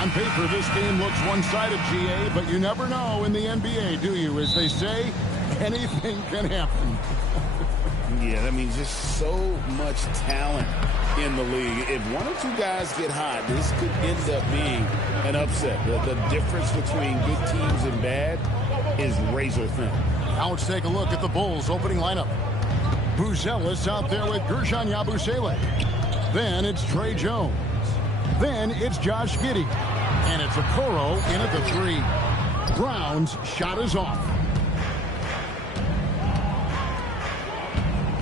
On paper, this game looks one-sided, GA, but you never know in the NBA, do you? As they say, anything can happen. Yeah, I mean, just so much talent in the league. If one or two guys get hot, this could end up being an upset. The difference between good teams and bad is razor thin. Now let's take a look at the Bulls' opening lineup. Buzelis out there with Guerschon Yabusele. Then it's Trey Jones. Then it's Josh Giddey. And it's Okoro in at the 3. Brown's shot is off.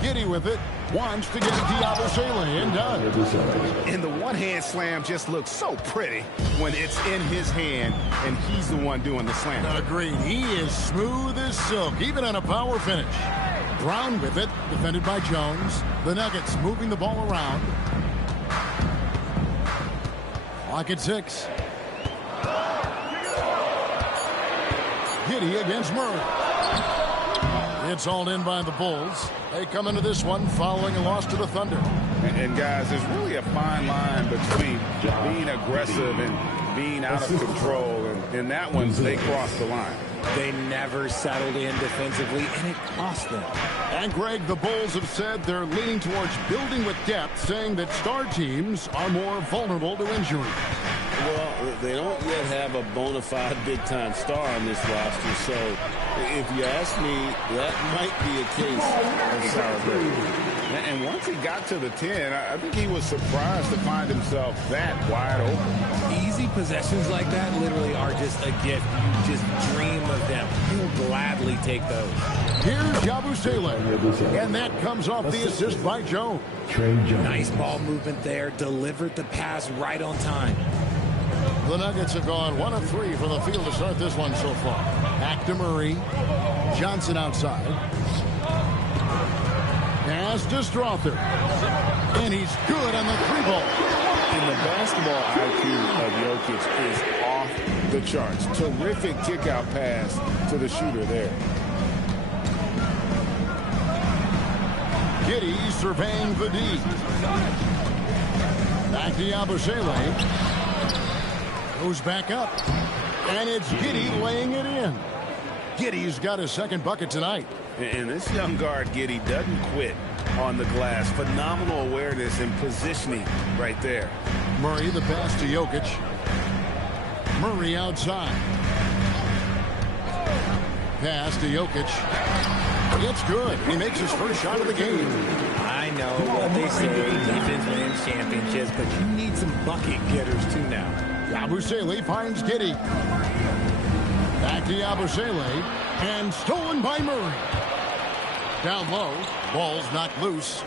Giddey with it. Wants to get it to Yabusele and does. And the one-hand slam just looks so pretty when it's in his hand and he's the one doing the slam. Agreed. He is smooth as silk, even on a power finish. Brown with it, defended by Jones. The Nuggets moving the ball around. Clock at 6. Giddey against Murray. It's all in by the Bulls. They come into this one following a loss to the Thunder. And guys, there's really a fine line between being aggressive and being out of control. And in that one, they crossed the line. They never settled in defensively, and it cost them. And, Greg, the Bulls have said they're leaning towards building with depth, saying that star teams are more vulnerable to injury. Well, they don't yet have a bona fide big-time star on this roster, so if you ask me, that might be a case of Sarver. And once he got to the 10, I think he was surprised to find himself that wide open. Easy possessions like that literally are just a gift. You just dream of them. You'll gladly take those. Here's Yabusele, and that comes off the assist by Jones. Nice ball movement there. Delivered the pass right on time. The Nuggets have gone 1 of 3 from the field to start this one so far. Back to Murray. Johnson outside. Pass to Strother. And he's good on the 3-ball. And the basketball IQ of Jokic is off the charts. Terrific kick-out pass to the shooter there. Giddey surveying the D. Back to Yabusele. Goes back up. And it's Giddey laying it in. Giddey's got his second bucket tonight. And this young guard, Giddey, doesn't quit on the glass. Phenomenal awareness and positioning right there. Murray, the pass to Jokic. Murray outside. Pass to Jokic. It's good. He makes his first shot of the game. I know what they say, defense wins championships, but you need some bucket getters too now. Yabusele finds Giddey. Back to Yabusele. And stolen by Murray. Down low. Ball's knocked loose.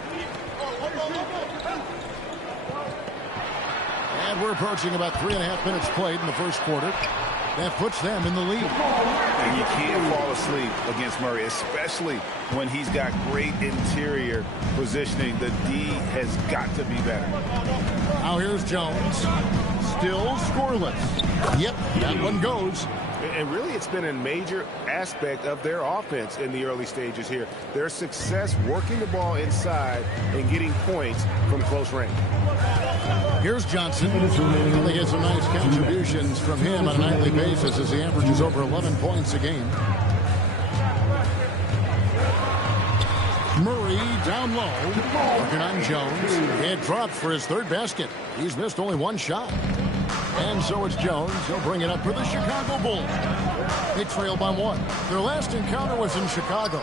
And we're approaching about 3.5 minutes played in the first quarter. That puts them in the lead. And you can't fall asleep against Murray, especially when he's got great interior positioning. The D has got to be better. Now here's Jones. Still scoreless. Yep, that one goes. And really, it's been a major aspect of their offense in the early stages here. Their success working the ball inside and getting points from close range. Here's Johnson. They get some nice contributions from him on a nightly basis as he averages over 11 points a game. Murray down low. Working on Jones. It dropped for his third basket. He's missed only one shot. And so it's Jones. He'll bring it up for the Chicago Bulls. They trail by 1. Their last encounter was in Chicago.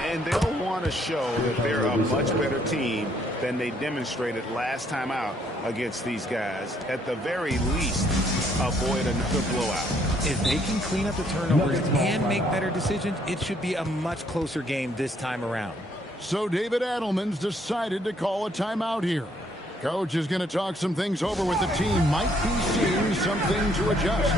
And they'll want to show that they're a much better team than they demonstrated last time out against these guys. At the very least, avoid another blowout. If they can clean up the turnovers and make better decisions, it should be a much closer game this time around. So David Adelman's decided to call a timeout here. Coach is going to talk some things over with the team. Might be seeing something to adjust.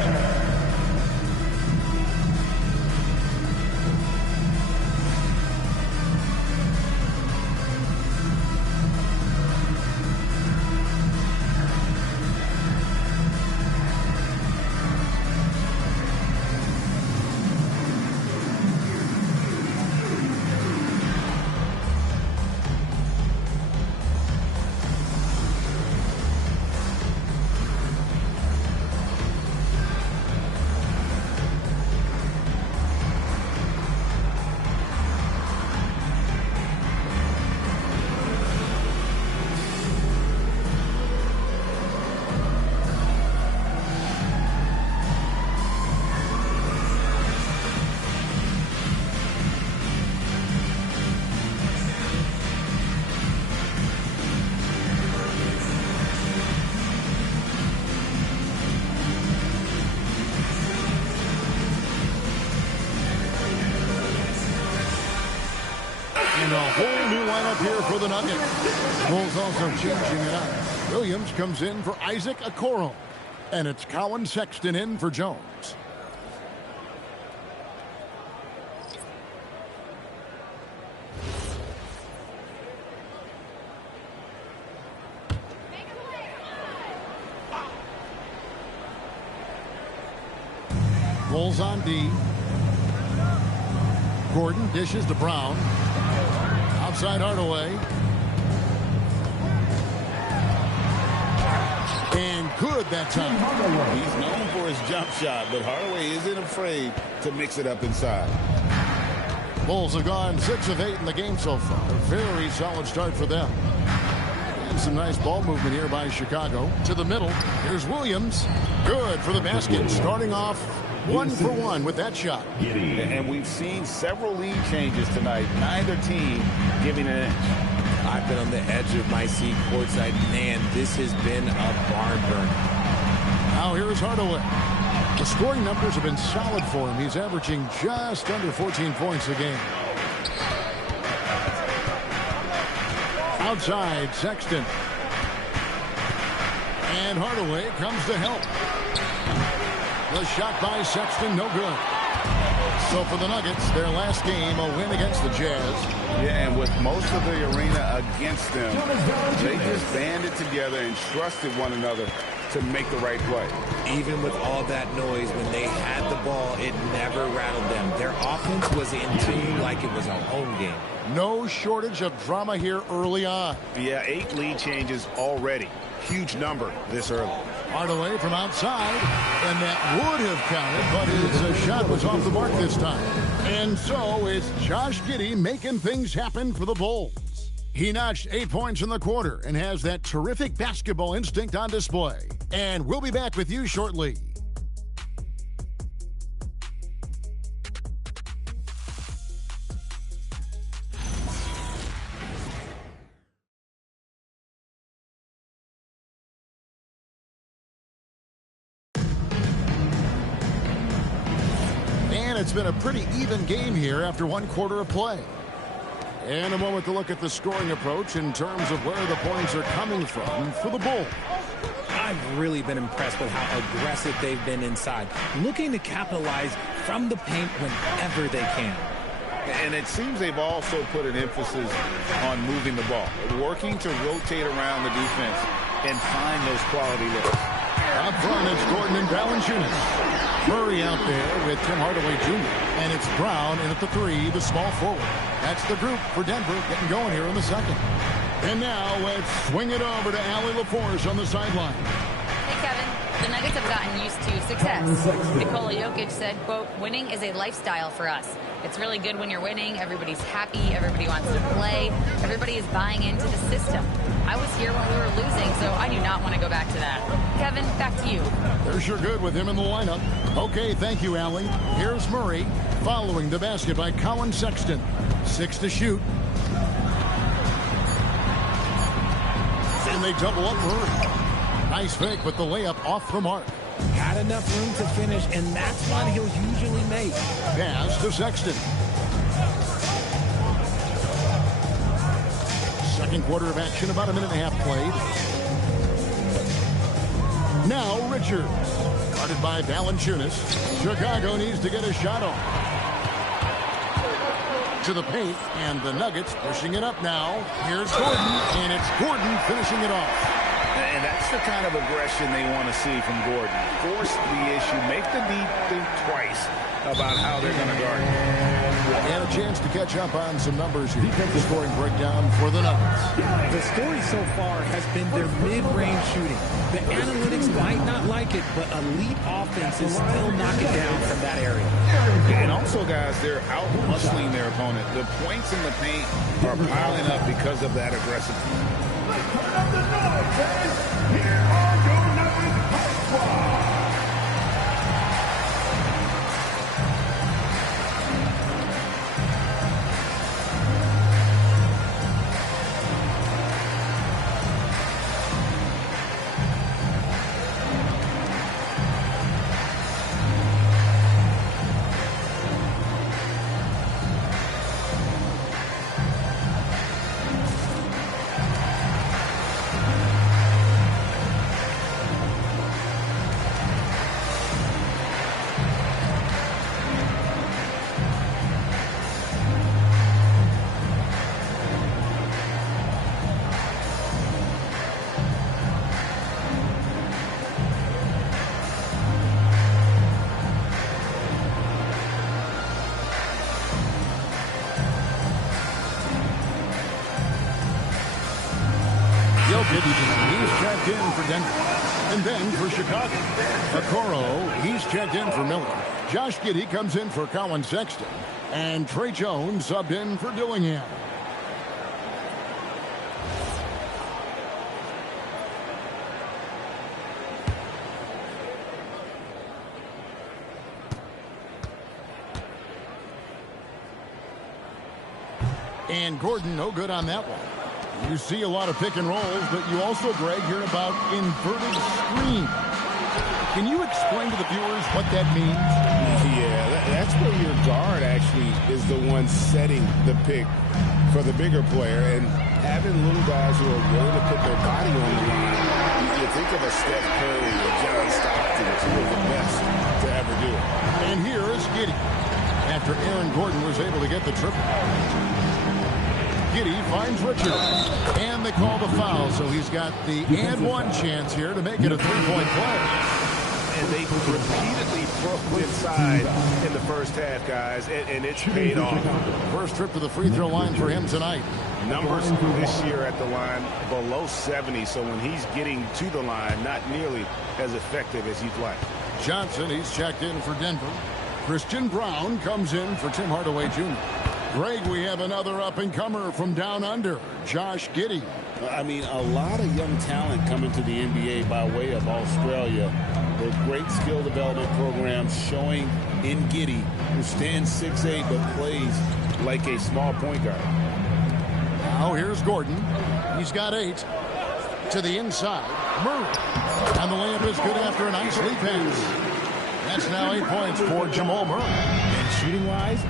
for the Nuggets. Bulls also changing it up. Williams comes in for Isaac Okoro. And it's Colin Sexton in for Jones. Bulls on D. Gordon dishes to Brown. Outside Hardaway. And good that time. He's known for his jump shot, but Hardaway isn't afraid to mix it up inside. Bulls have gone 6 of 8 in the game so far. A very solid start for them. And some nice ball movement here by Chicago. To the middle. Here's Williams. Good for the basket. Starting off 1 for 1 with that shot. And we've seen several lead changes tonight. Neither team giving an inch. I've been on the edge of my seat courtside. Man, this has been a barn burner. Now here's Hardaway. The scoring numbers have been solid for him. He's averaging just under 14 points a game. Outside, Sexton. And Hardaway comes to help. The shot by Sexton, no good. So for the Nuggets, their last game, a win against the Jazz. Yeah, and with most of the arena against them, they just banded together and trusted one another to make the right play. Even with all that noise, when they had the ball, it never rattled them. Their offense was in tune like it was a home game. No shortage of drama here early on. Yeah, 8 lead changes already. Huge number this early. Hardaway from outside, and that would have counted, but his shot was off the mark this time. And so it's Josh Giddey making things happen for the Bulls. He notched 8 points in the quarter and has that terrific basketball instinct on display. And we'll be back with you shortly. It's been a pretty even game here after 1 quarter of play. And a moment to look at the scoring approach in terms of where the points are coming from for the Bulls. I've really been impressed with how aggressive they've been inside, looking to capitalize from the paint whenever they can. And it seems they've also put an emphasis on moving the ball, working to rotate around the defense and find those quality looks. Up front, it's Gordon and Valanciunas. Murray out there with Tim Hardaway Jr. And it's Brown in at the 3, the small forward. That's the group for Denver getting going here in the second. And now let's swing it over to Allie LaForce on the sideline. Hey, Kevin. The Nuggets have gotten used to success. Nikola Jokic said, quote, winning is a lifestyle for us. It's really good when you're winning. Everybody's happy. Everybody wants to play. Everybody is buying into the system. I was here when we were losing, so I do not want to go back to that. Kevin, back to you. They're sure good with him in the lineup. Okay, thank you, Allie. Here's Murray following the basket by Colin Sexton. 6 to shoot. And they double up Murray. Nice fake, but the layup off the mark. Had enough room to finish, and that's one he'll usually make. Pass to Sexton. Second quarter of action, about a minute and a half played. Now Richards, guarded by Valanciunas. Chicago needs to get a shot off. To the paint, and the Nuggets pushing it up now. Here's Gordon, and it's Gordon finishing it off. And that's the kind of aggression they want to see from Gordon. Force the issue. Make the deep think twice about how they're going to guard it. And a chance to catch up on some numbers here. Defensive scoring breakdown for the Nuggets. The story so far has been their mid-range shooting. The analytics might not like it, but elite offenses still knock it down from that area. And also, guys, they're out-hustling their opponent. The points in the paint are piling up because of that aggressiveness. Here are your Nuggets. checked in for Denver. And then for Chicago, Okoro, he's checked in for Miller. Josh Giddey comes in for Colin Sexton. And Trey Jones subbed in for Dillingham. And Gordon, no good on that one. You see a lot of pick and rolls, but you also, Greg, hear about inverted screen. Can you explain to the viewers what that means? Yeah, that's where your guard actually is the one setting the pick for the bigger player, and having little guys who are willing to put their body on the line. You think of a Steph Curry or John Stockton, two of the best to ever do it. And here is Giddey after Aaron Gordon was able to get the triple. Giddey finds Richard, and they call the foul, so he's got the and one chance here to make it a three-point play. And they repeatedly broke inside in the first half, guys, and it's paid off. First trip to the free throw line for him tonight. Numbers this year at the line below 70, so when he's getting to the line, not nearly as effective as you'd like. Johnson, he's checked in for Denver. Christian Brown comes in for Tim Hardaway Jr. Greg, we have another up-and-comer from down under, Josh Giddey. I mean, a lot of young talent coming to the NBA by way of Australia. Their great skill development programs showing in Giddey, who stands 6'8", but plays like a small point guard. Now here's Gordon. He's got 8. To the inside, Murray. And the layup is good after a nice lead pass. That's now 8 points for Jamal Murray. And shooting-wise,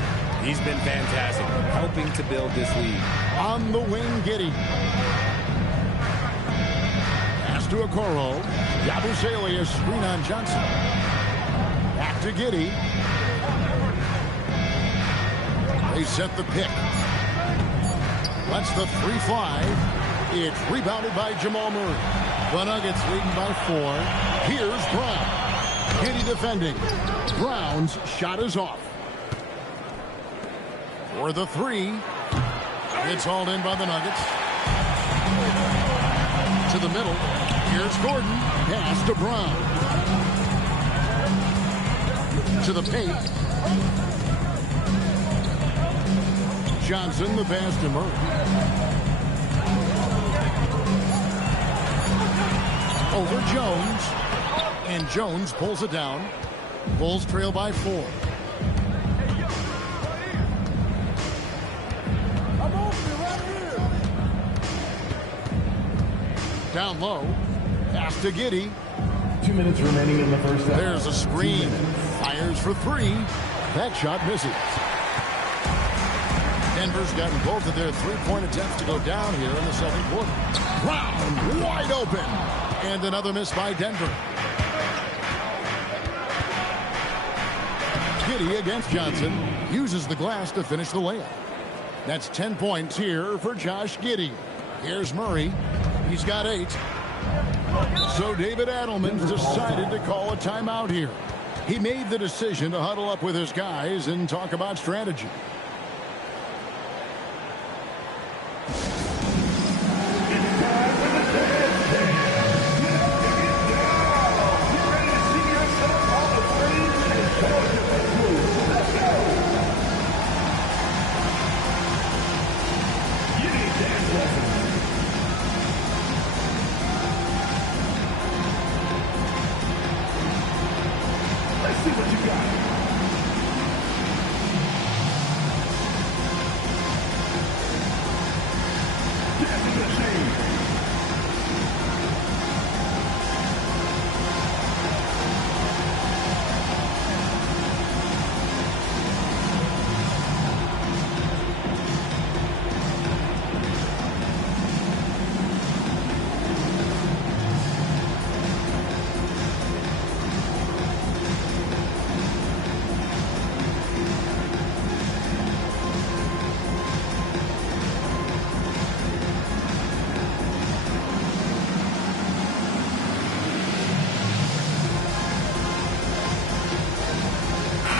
he's been fantastic, helping to build this lead. On the wing, Giddey. Pass to Okoro. Yabusele is screen on Johnson. Back to Giddey. They set the pick. Lets the 3 fly. It's rebounded by Jamal Murray. The Nuggets leading by 4. Here's Brown. Giddey defending. Brown's shot is off. For the 3. It's hauled in by the Nuggets. To the middle. Here's Gordon. Pass to Brown. To the paint. Johnson, the pass to Murray. Over Jones. And Jones pulls it down. Bulls trail by 4. Down low. Pass to Giddey. 2 minutes remaining in the first half. There's a screen. Fires for 3. That shot misses. Denver's gotten both of their three-point attempts to go down here in the second quarter. Brown wide open. And another miss by Denver. Giddey against Johnson. Uses the glass to finish the layup. That's 10 points here for Josh Giddey. Here's Murray. He's got 8. So David Adelman's decided to call a timeout here. He made the decision to huddle up with his guys and talk about strategy.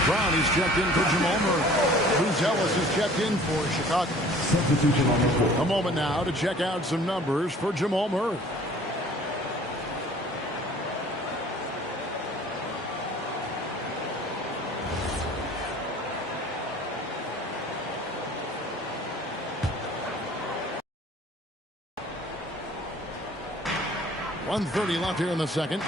Brown is checked in for Jamal Murray. Bruce Ellis is checked in for Chicago. Substitution on the floor. A moment now to check out some numbers for Jamal Murray. 1:30 left here in the second.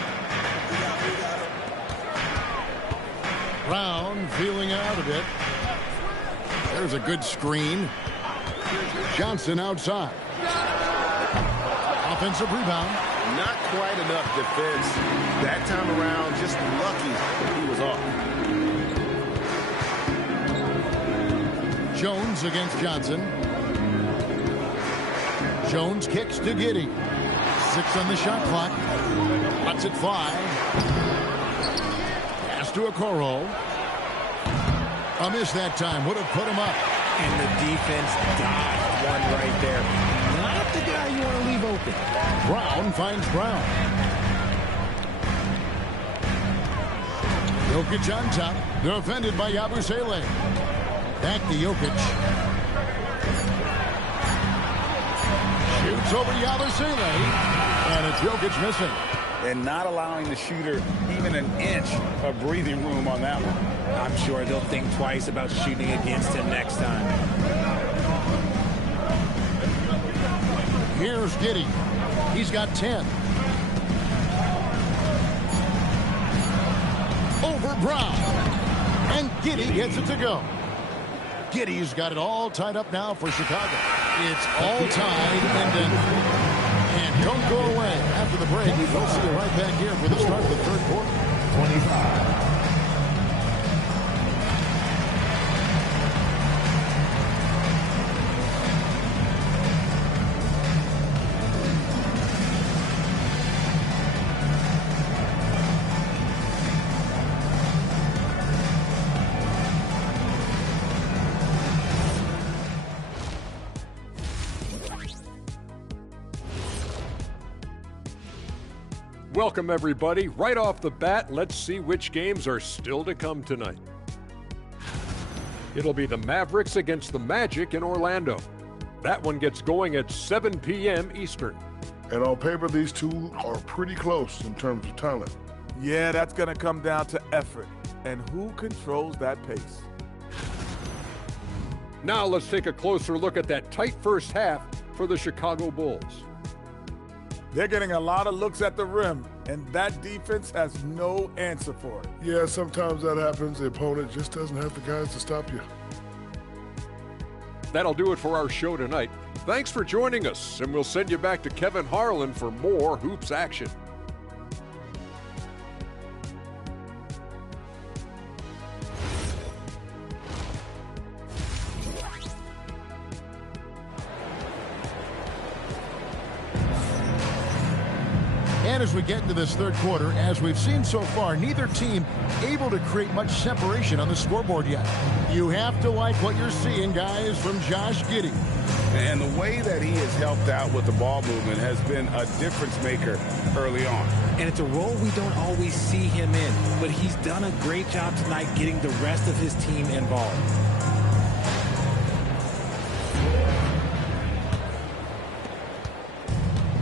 Brown feeling it out a bit. There's a good screen. Johnson outside. Offensive rebound. Not quite enough defense. That time around, just lucky he was off. Jones against Johnson. Jones kicks to Giddey. 6 on the shot clock. Lets it fly. Pass to Okoro. A miss that time. Would have put him up. And the defense dodged one right there. Not the guy you want to leave open. Brown finds Brown. Jokic on top. Defended by Yabusele. Back to Jokic. Shoots over Yabusele. And it's Jokic missing. And not allowing the shooter even an inch of breathing room on that one. I'm sure they'll think twice about shooting against him next time. Here's Giddey. He's got 10. Over Brown. And Giddey gets it to go. Giddey's got it all tied up now for Chicago. It's all tied and don't go away. After the break, we'll see you right back here for the start of the third quarter. 25. Welcome, everybody. Right off the bat, let's see which games are still to come tonight. It'll be the Mavericks against the Magic in Orlando. That one gets going at 7 p.m. Eastern. And on paper, these two are pretty close in terms of talent. Yeah, that's going to come down to effort and who controls that pace. Now let's take a closer look at that tight first half for the Chicago Bulls. They're getting a lot of looks at the rim, and that defense has no answer for it. Yeah, sometimes that happens. The opponent just doesn't have the guys to stop you. That'll do it for our show tonight. Thanks for joining us, and we'll send you back to Kevin Harlan for more hoops action. And as we get into this third quarter, as we've seen so far, neither team able to create much separation on the scoreboard yet. You have to like what you're seeing, guys, from Josh Giddey. And the way that he has helped out with the ball movement has been a difference maker early on. And it's a role we don't always see him in, but he's done a great job tonight getting the rest of his team involved.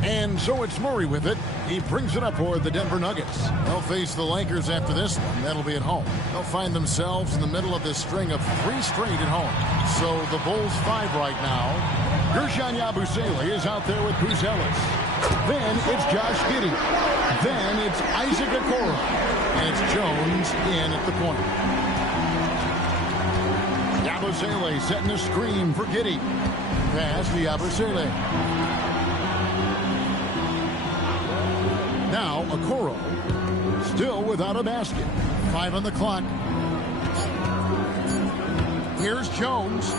And so it's Murray with it. He brings it up for the Denver Nuggets. They'll face the Lakers after this one. That'll be at home. They'll find themselves in the middle of this string of 3 straight at home. So the Bulls 5 right now. Guerschon Yabusele is out there with Buzelis. Then it's Josh Giddey. Then it's Isaac Okoro. And it's Jones in at the point. Yabusele setting a screen for Giddey. Pass to Yabusele. Now, Okoro, still without a basket. 5 on the clock. Here's Jones.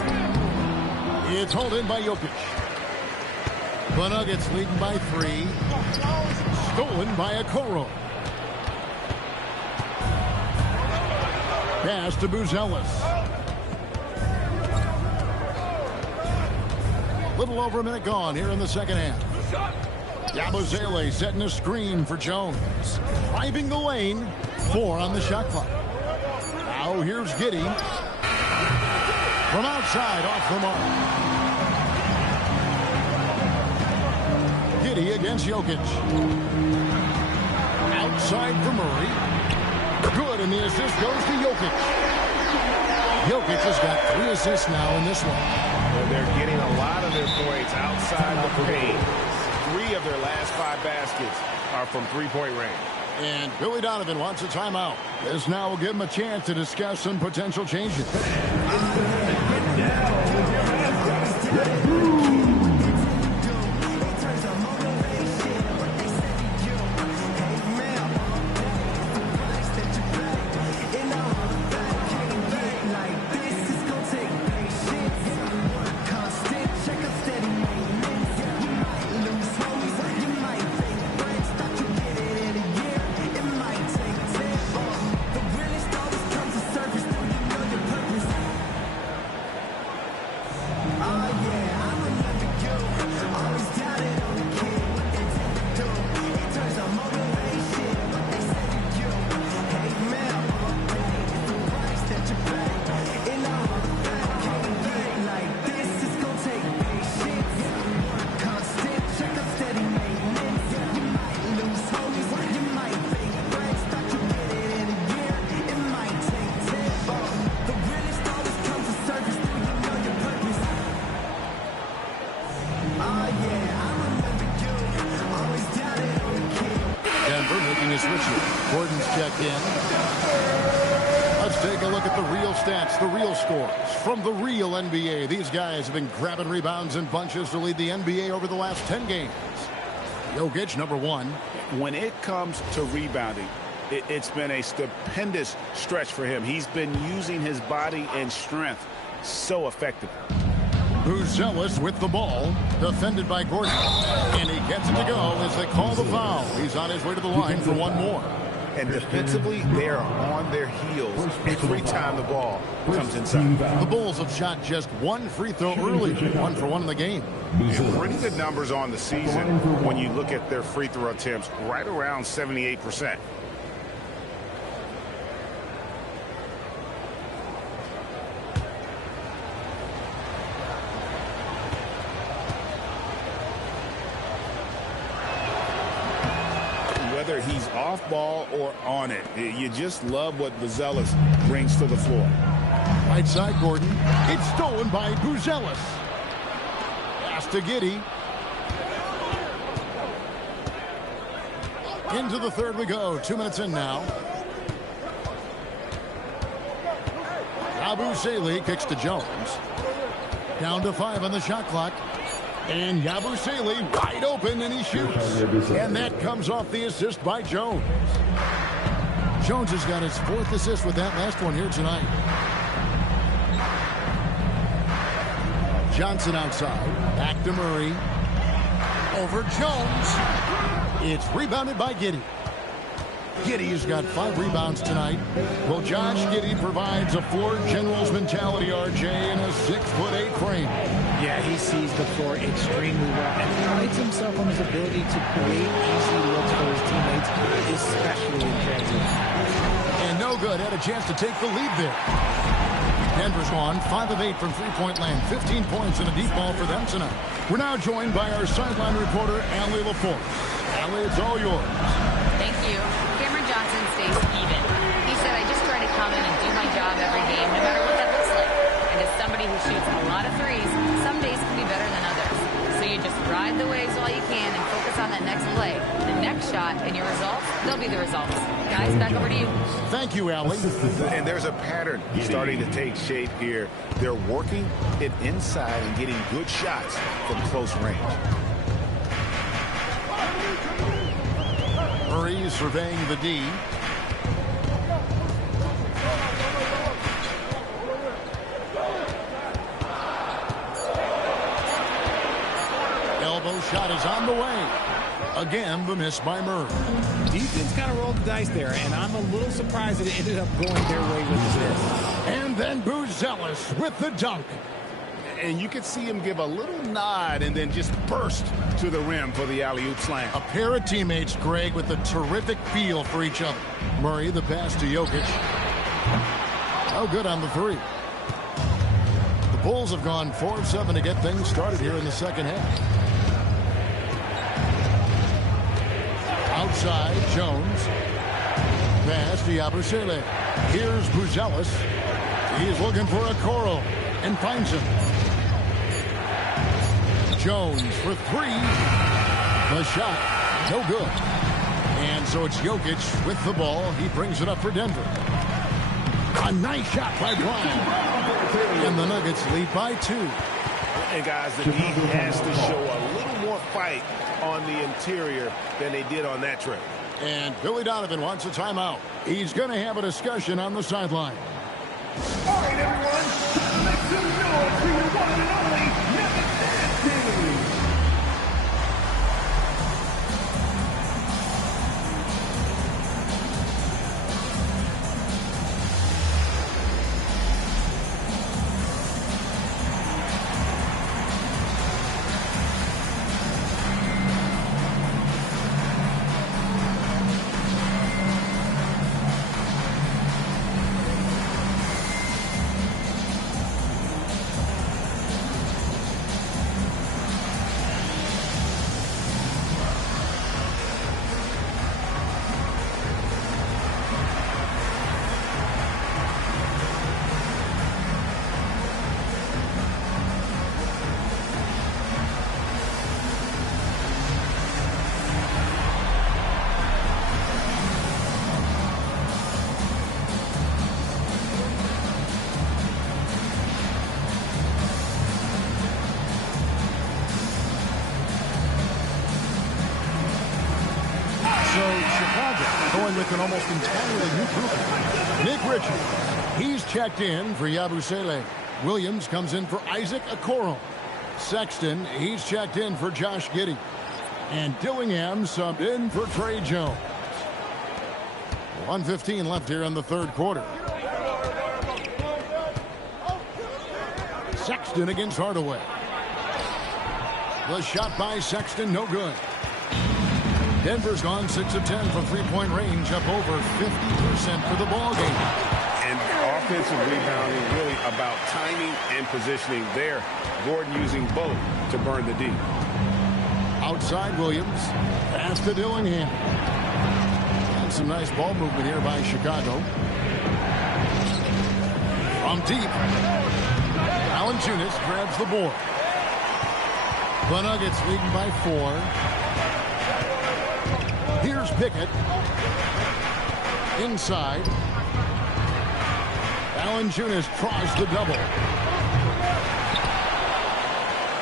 It's hauled in by Jokic. The Nuggets leading by 3. Stolen by Okoro. Pass to Buzelis. Little over a minute gone here in the second half. Yabusele setting a screen for Jones. Driving the lane. 4 on the shot clock. Now here's Giddey. From outside, off the mark. Giddey against Jokic. Outside for Murray. Good, and the assist goes to Jokic. Jokic has got 3 assists now in this one. Well, they're getting a lot of their points outside the paint. 3 of their last 5 baskets are from three-point range. And Billy Donovan wants a timeout. This now will give him a chance to discuss some potential changes. Gordon's checked in. Let's take a look at the real stats, the real scores from the real NBA. These guys have been grabbing rebounds in bunches to lead the NBA over the last 10 games. Jokic, number one. When it comes to rebounding, it's been a stupendous stretch for him. He's been using his body and strength so effectively. Buzelis with the ball, defended by Gordon, and he gets it to go as they call the foul. He's on his way to the line for one more. And defensively, they are on their heels every time the ball comes inside. The Bulls have shot just one free throw early, 1 for 1 in the game. And pretty good numbers on the season when you look at their free throw attempts, right around 78%. Whether he's off ball or on it, you just love what Buzelis brings to the floor. Right side, Gordon. It's stolen by Buzelis. Pass to Giddey. Into the third we go. 2 minutes in now. Yabusele kicks to Jones. Down to 5 on the shot clock. And Yabusele wide open, and he shoots. And that comes off the assist by Jones. Jones has got his 4th assist with that last one here tonight. Johnson outside. Back to Murray. Over Jones. It's rebounded by Giddey. Giddey has got 5 rebounds tonight. Well, Josh Giddey provides a floor general's mentality, RJ, in a 6'8" frame. Yeah, he sees the floor extremely well and prides himself on his ability to create easy looks for his teammates, especially in transition. And no good. Had a chance to take the lead there. Denver's gone 5 of 8 from three-point land. 15 points and a deep ball for them tonight. We're now joined by our sideline reporter, Allie LaForce. Allie, it's all yours. Thank you. Cameron Johnson stays even. He said, I just try to come in and do my job every game, no matter what that looks like. And as somebody who shoots a lot of threes, some days can be better than others. So you just ride the waves while you can and focus on that next play. The next shot and your results, they'll be the results. Guys, back over to you. Thank you, Allie. And there's a pattern starting to take shape here. They're working it inside and getting good shots from close range. Murray surveying the D. Elbow shot is on the way. Again, the miss by Murray. Defense kind of rolled the dice there, and I'm a little surprised that it ended up going their way with this. And then Buzelis with the dunk. And you could see him give a little nod and then just burst to the rim for the alley-oop slam. A pair of teammates, Greg, with a terrific feel for each other. Murray, the pass to Jokic. Oh, good on the 3. The Bulls have gone 4 of 7 to get things started here in the second half. Outside, Jones. Pass to Yabusele. Here's Buzelis. He's looking for a Okoro and finds him. Jones for 3. The shot, no good. So it's Jokic with the ball. He brings it up for Denver. A nice shot by Brown. And the Nuggets lead by 2. And guys, the Heat has to show a little more fight on the interior than they did on that trip. And Billy Donovan wants a timeout. He's going to have a discussion on the sideline. All right, everyone. Make some noise for your one and only Nuggets team. With an almost entirely new group. Nick Richards, he's checked in for Yabusele. Williams comes in for Isaac Okoro. Sexton, he's checked in for Josh Giddey. And Dillingham subbed in for Trey Jones. 1:15 left here in the third quarter. Sexton against Hardaway. The shot by Sexton, no good. Denver's gone 6 of 10 from three-point range, up over 50% for the ball game. And offensive rebounding really about timing and positioning there. Gordon using both to burn the D. Outside Williams, pass to Dillingham. And some nice ball movement here by Chicago. From deep, Valanciunas grabs the board. The Nuggets leading by 4. Here's Pickett. Inside. Valanciunas tries the double.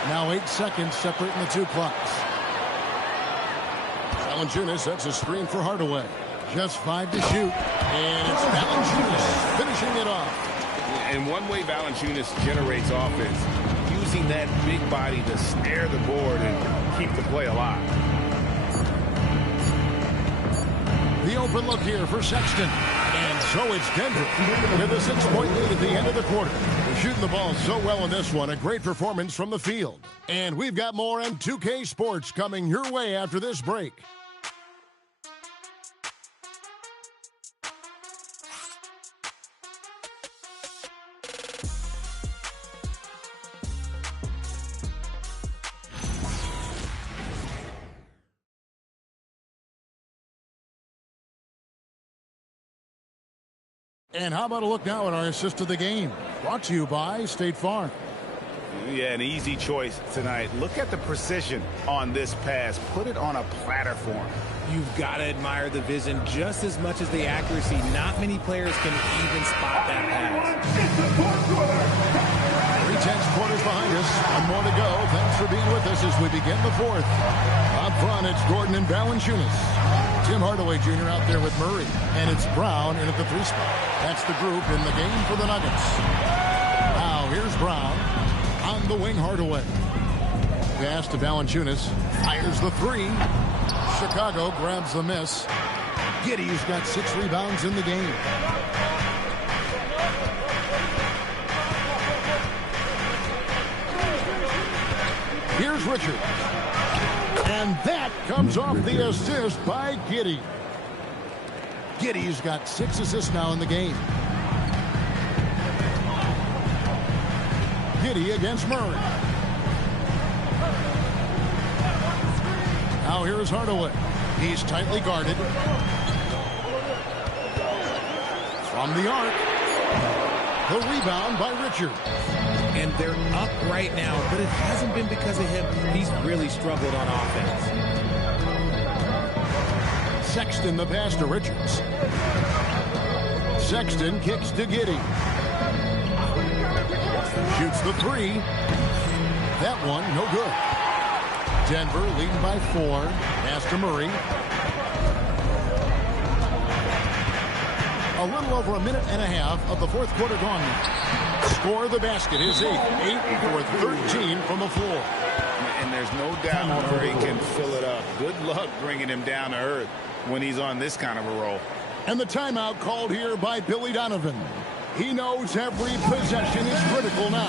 Now 8 seconds separating the two clocks. Valanciunas sets a screen for Hardaway. Just 5 to shoot. And it's Valanciunas finishing it off. And one way Valanciunas generates offense, using that big body to snare the board and keep the play alive. The open look here for Sexton. And so it's Denver with a 6-point lead at the end of the quarter. They're shooting the ball so well in this one. A great performance from the field. And we've got more M2K Sports coming your way after this break. And how about a look now at our assist of the game? Brought to you by State Farm. Yeah, an easy choice tonight. Look at the precision on this pass. Put it on a platter form. You've got to admire the vision just as much as the accuracy. Not many players can even spot that pass. 3/10 quarters behind us. One more to go. Thanks for being with us as we begin the fourth. Up front, it's Gordon and Valanciunas. Tim Hardaway Jr. out there with Murray. And it's Brown in at the 3 spot. That's the group in the game for the Nuggets. Now here's Brown. On the wing, Hardaway. Pass to Valanciunas. Fires the 3. Chicago grabs the miss. Giddey's got 6 rebounds in the game. Here's Richard. And that comes off the assist by Giddey. Giddey's got 6 assists now in the game. Giddey against Murray. Now here is Hardaway. He's tightly guarded. From the arc. The rebound by Richard. And they're up right now, but it hasn't been because of him. He's really struggled on offense. Sexton the pass to Richards. Sexton kicks to Giddey. Shoots the three. That one, no good. Denver leading by 4. Pass to Murray. A little over a minute and a half of the fourth quarter gone now. Score the basket is 8. 8 for 13 from the floor. And there's no doubt Murray can fill it up. Good luck bringing him down to earth when he's on this kind of a roll. And the timeout called here by Billy Donovan. He knows every possession is critical now.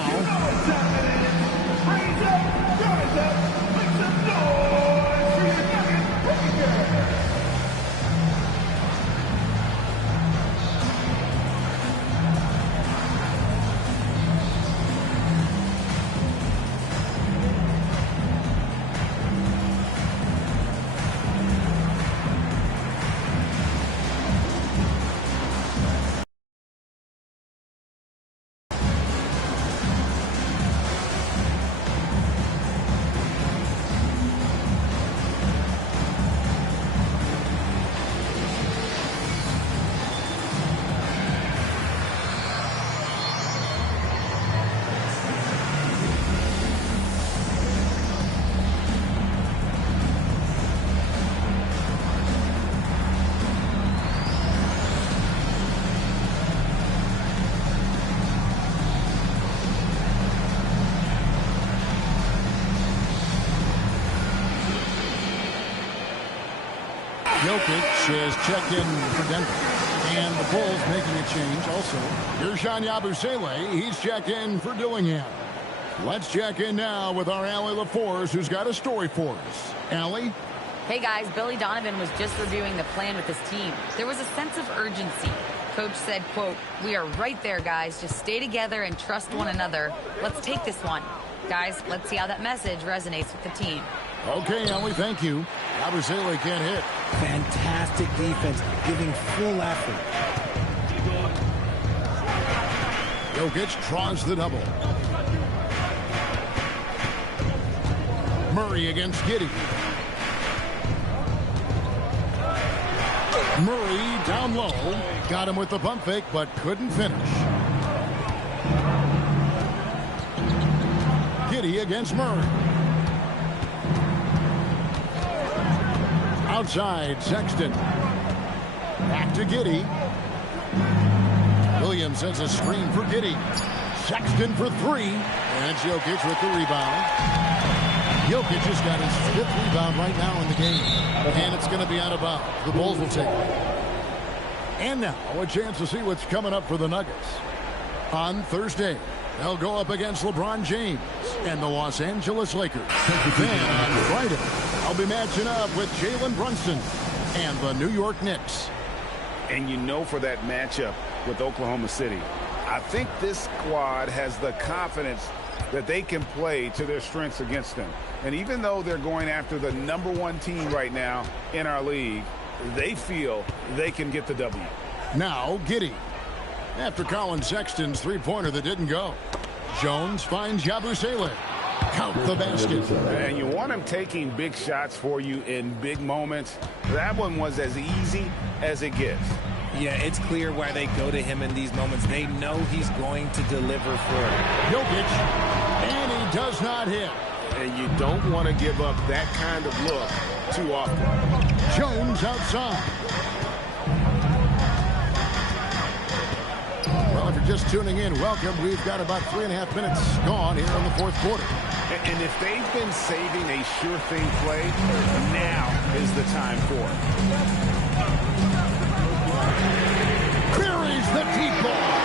Jokic has checked in for Denver. And the Bulls making a change also. Guerschon Yabusele, he's checked in for Dillingham. Let's check in now with our Allie LaForce, who's got a story for us. Allie? Hey guys, Billy Donovan was just reviewing the plan with his team. There was a sense of urgency. Coach said, quote, "We are right there, guys. Just stay together and trust one another. Let's take this one." Guys, let's see how that message resonates with the team. Okay, Ellie, thank you. Yabusele can't hit. Fantastic defense, giving full effort. Jokic draws the double. Murray against Giddey. Murray down low. Got him with the pump fake, but couldn't finish. Giddey against Murray. Outside, Sexton. Back to Giddey. Williams sends a screen for Giddey. Sexton for 3. And it's Jokic with the rebound. Jokic has got his 5th rebound right now in the game. And it's going to be out of bounds. The Bulls will take it. And now, a chance to see what's coming up for the Nuggets. On Thursday, they'll go up against LeBron James and the Los Angeles Lakers. Then on Friday, I'll be matching up with Jalen Brunson and the New York Knicks. And you know, for that matchup with Oklahoma City, I think this squad has the confidence that they can play to their strengths against them. And even though they're going after the #1 team right now in our league, they feel they can get the W. Now, Giddey. After Colin Sexton's three-pointer that didn't go, Jones finds Yabusele. Count the basket. And you want him taking big shots for you in big moments. That one was as easy as it gets. Yeah, it's clear why they go to him in these moments. They know he's going to deliver for them. Jokic, and he does not hit. And you don't want to give up that kind of look too often. Jones outside. Well, if you're just tuning in, welcome. We've got about 3.5 minutes gone here in the fourth quarter. And if they've been saving a sure thing play, now is the time for it. Queries the deep ball.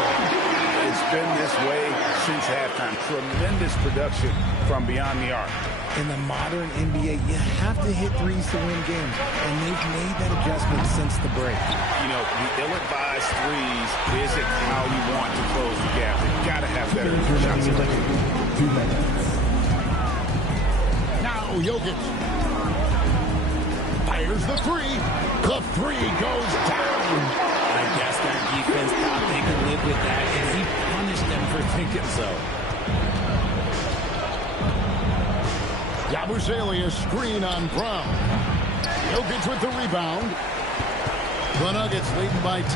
It's been this way since halftime. Tremendous production from beyond the arc. In the modern NBA, you have to hit threes to win games, and they've made that adjustment since the break. You know, the ill-advised threes isn't how you want to close the gap. You've got to have better shots. Now Jokic fires the three. The three goes down. I guess their defense thought they could live with that, and he punished them for thinking so. Yabusele a screen on Brown. Jokic with the rebound. The Nuggets leading by 10.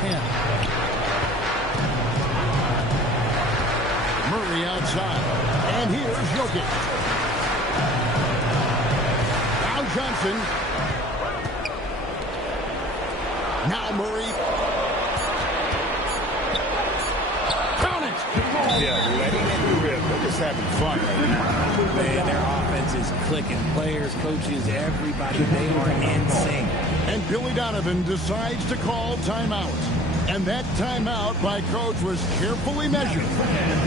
Murray outside. And here's Jokic. Now Johnson. Now Murray. Count it. Yeah, letting it rip. They're just having fun right now. Man, their offense is clicking. Players, coaches, everybody, they are in sync. And Billy Donovan decides to call timeout. And that timeout by Coach was carefully measured,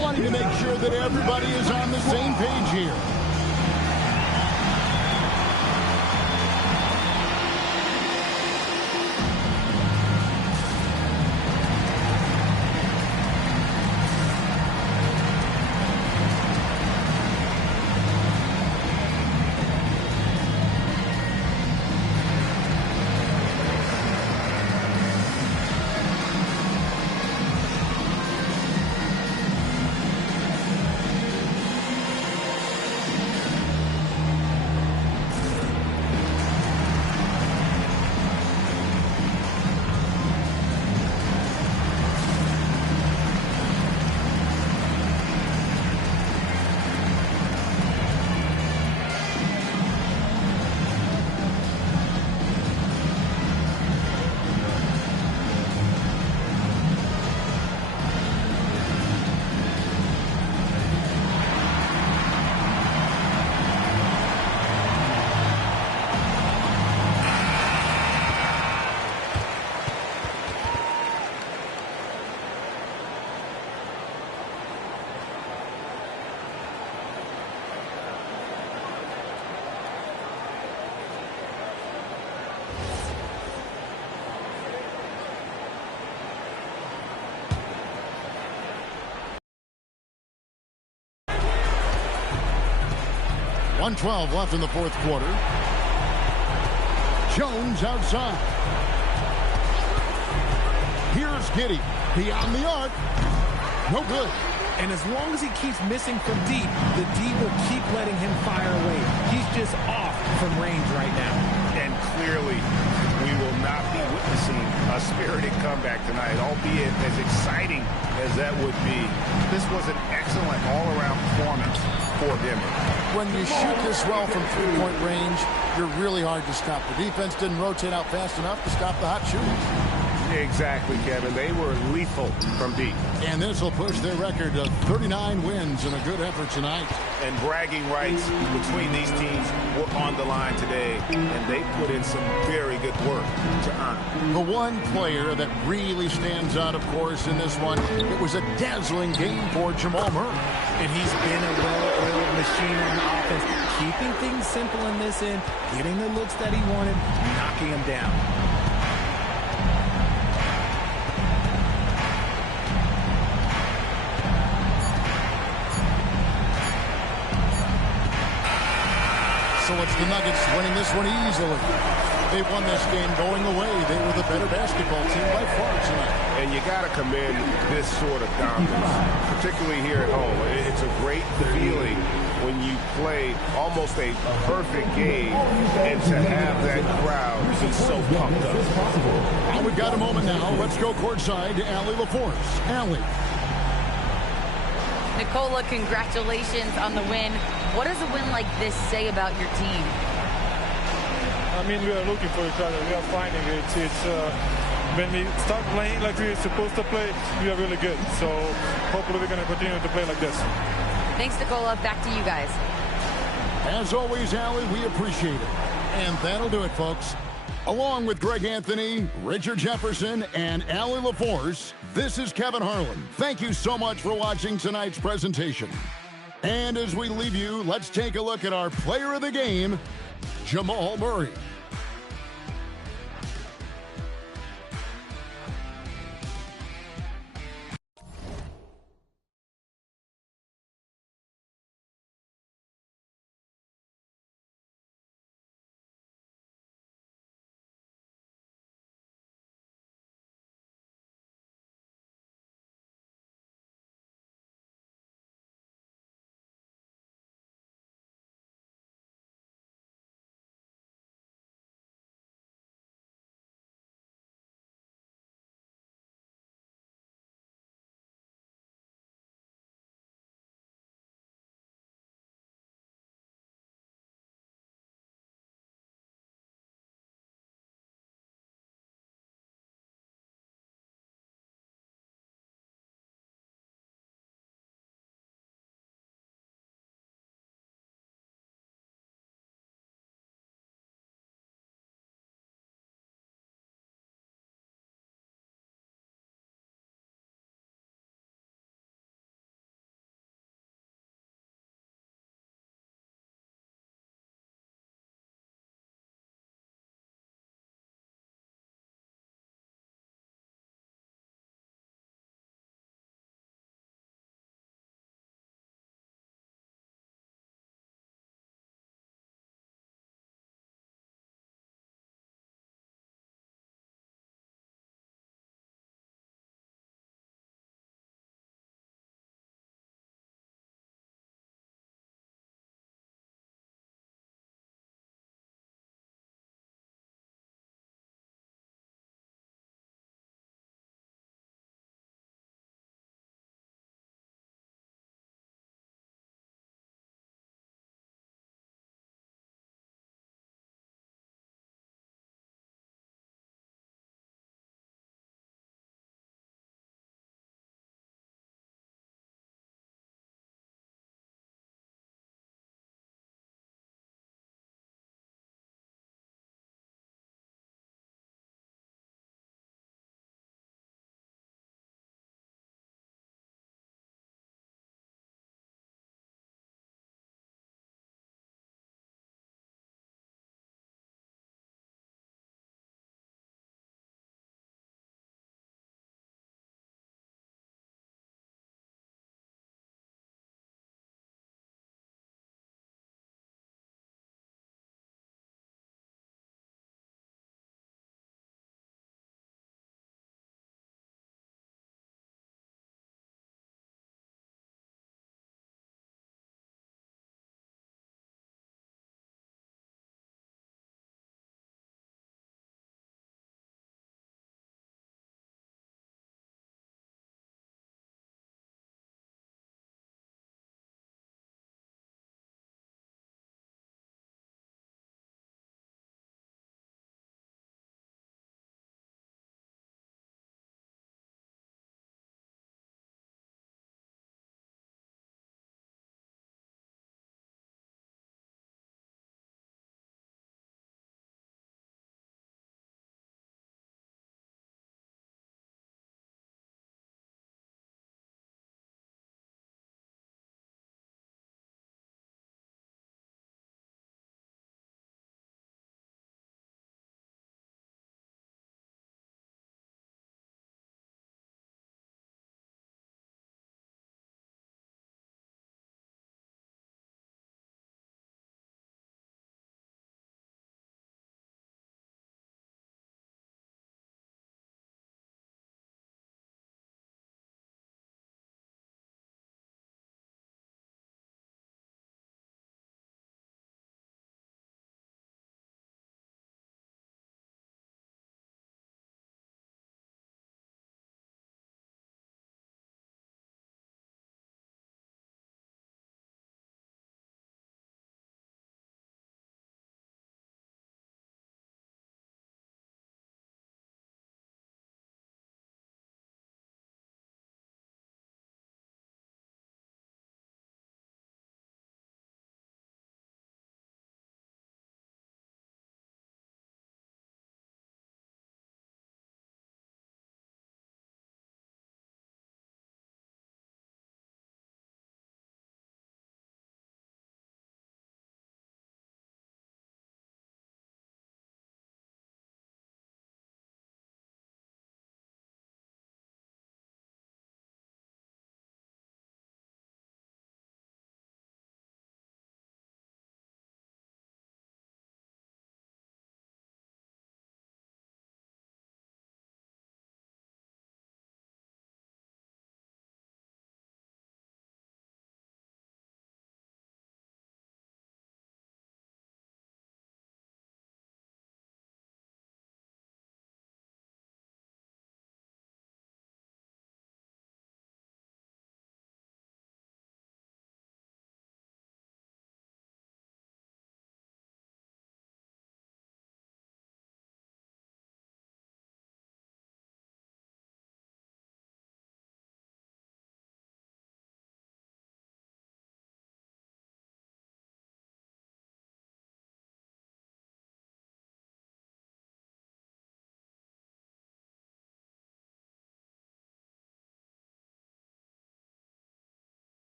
wanting to make sure that everybody is on the same page here. .112 left in the fourth quarter. Jones outside. Here's Giddey. Beyond the arc. No good. And as long as he keeps missing from deep, the D will keep letting him fire away. He's just off from range right now. And clearly, we will not be witnessing a spirited comeback tonight, albeit as exciting as that would be. This was an excellent all-around performance for Denver. When you shoot this well from three-point range, you're really hard to stop. The defense didn't rotate out fast enough to stop the hot shooters. Exactly, Kevin. They were lethal from deep. And this will push their record to 39 wins in a good effort tonight. And bragging rights between these teams were on the line today, and they put in some very good work to earn. The one player that really stands out, of course, in this one, it was a dazzling game for Jamal Murray. And he's been a well-oiled machine on offense, keeping things simple in this end, getting the looks that he wanted, knocking him down. So it's the Nuggets winning this one easily. They won this game going away. They were the better basketball team by far tonight. And you got to commend this sort of dominance, particularly here at home. It's a great feeling when you play almost a perfect game and to have that crowd be so pumped up. And we've got a moment now. Let's go courtside to Allie LaForce. Allie. Nikola, congratulations on the win. What does a win like this say about your team? I mean, we are looking for each other. We are finding it. When we start playing like we're supposed to play, we are really good. So hopefully we're going to continue to play like this. Thanks, Nikola. Back to you guys. As always, Allie, we appreciate it. And that'll do it, folks. Along with Greg Anthony, Richard Jefferson, and Allie LaForce, this is Kevin Harlan. Thank you so much for watching tonight's presentation. And as we leave you, let's take a look at our player of the game, Jamal Murray.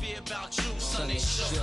fear about you, Sunday shook.